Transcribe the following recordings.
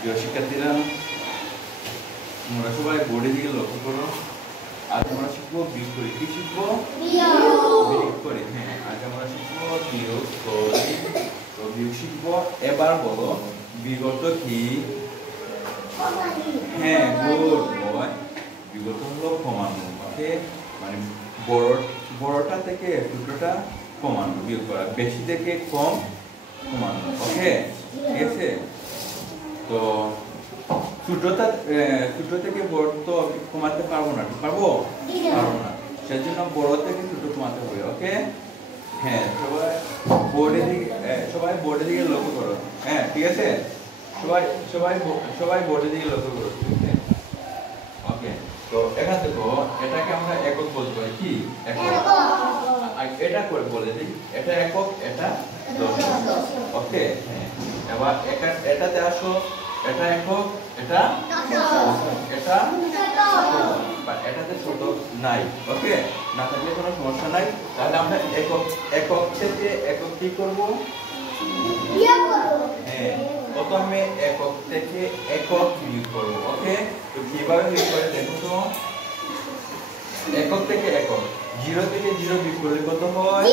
প্রিয় শিক্ষার্থীরা, তোমরা সবাই বোর্ডের দিকে লক্ষ্য করো। আজ আমরা শিখবো বিয়োগ করি। কি শিখবো? বিয়োগ করি। হ্যাঁ, আজ আমরা শিখবো বিয়োগ করি। তো বিয়োগ শিখবো। এবার বলো বিগত কি? হ্যাঁ, গুড বয়। বিগত হলো কমানো। ওকে, মানে বড়টা থেকে ছোটটা কমানো, বিয়োগ করা। বেশি থেকে কম কমানো। ওকে, ঠিক আছে? তো ছোট থেকে বড় তো কমাতে পারবো না, পারবো না। সেজন্য বড় থেকে ছোট কমাতে হবে। ওকে, হ্যাঁ, সবাই বোর্ডের দিকে লক্ষ্য করো। হ্যাঁ, ঠিক আছে? সবাই বোর্ডের দিকে লক্ষ্য করো। ওকে, তো এখান থেকে এটাকে আমরা একক বলতে পারি। কি একক? এটা করে বলে দিই, এটা একক, এটা দশক। ওকে, হ্যাঁ, এবার এটাতে আসো, এটা একক, এটা এটা এটাতে ছোট নাই। ওকে, না থাকলে কোনো সমস্যা নাই। তাহলে আমরা একক থেকে একক কি করবো? হ্যাঁ, প্রথমে একক থেকে একক বিয়োগ করবো। ওকে, তো কিভাবে বিয়োগ করে দেখো তো। একক থেকে একক, 0 থেকে 0 বিয়োগ করলে কত হয়?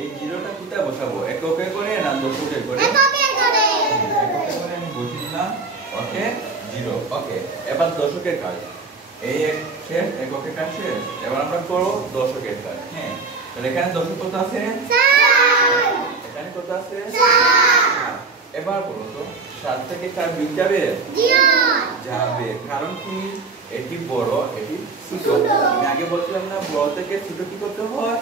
এই 0টা কোথায় বসাবো? এককে করে না দশকে করে? এককে করে আমি বসিয়ে দিলাম। ওকে, 0। ওকে, এবার দশকের কাজ। এই শেষ, এককের কাজ শেষ। এবার আমরা করব দশকের কাজ। হ্যাঁ, তাহলে এখানে দশক কত আছে? 4। এখানে কত আছে? 4। এবার বলো তো 7 থেকে 4 বিয়োগ যাবে? যাবে। কারণ কি? এটি বড়, এটি ছোট। আমি আগে বলছিলাম না, বড় থেকে ছোট কি করতে হয়?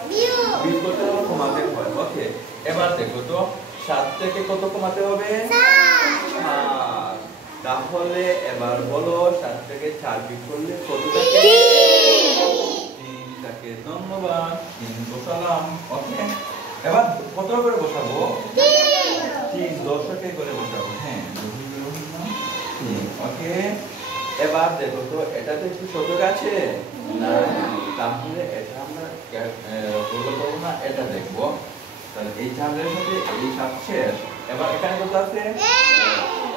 বিয়োগ করতে হবে, কমাতে হয়। ওকে, এবার দেখো তো 7 থেকে কত কমাতে হবে? 4। তাহলে এবার বলো 7 থেকে 4 বিয়োগ করলে কত থাকে? 3 থাকে। ধন্যবাদ, 3 বসালাম। ওকে, এবার কত করে বসাবো? 3 দশকে করে বসাবো। হ্যাঁ, ওকে, এবার দেখো তো এটাতে কি শতক আছে? না, তাহলে এটা আমরা করবো না, এটা দেখবো। তাহলে এই 4-এর সাথে এই 7 শেষ। এবার এখানে কত আছে?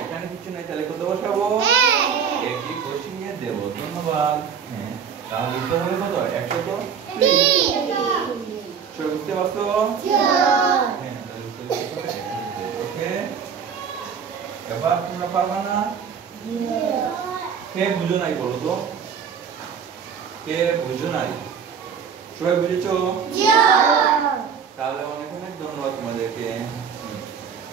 এখানে কিছু নাই, তাহলে কত বসাবো? একই বসিয়ে দেব। ধন্যবাদ। হ্যাঁ, তাহলে উত্তর হবে কত? 103। সবাই বুঝতে পারছো? হ্যাঁ, তাহলে উত্তর হবে 103। ওকে, এবার তোমরা পারবা না? কে বুঝো নাই বলো তো? কে বুঝো নাই? সবাই বুঝেছো? তাহলে অনেক অনেক ধন্যবাদ তোমাদেরকে।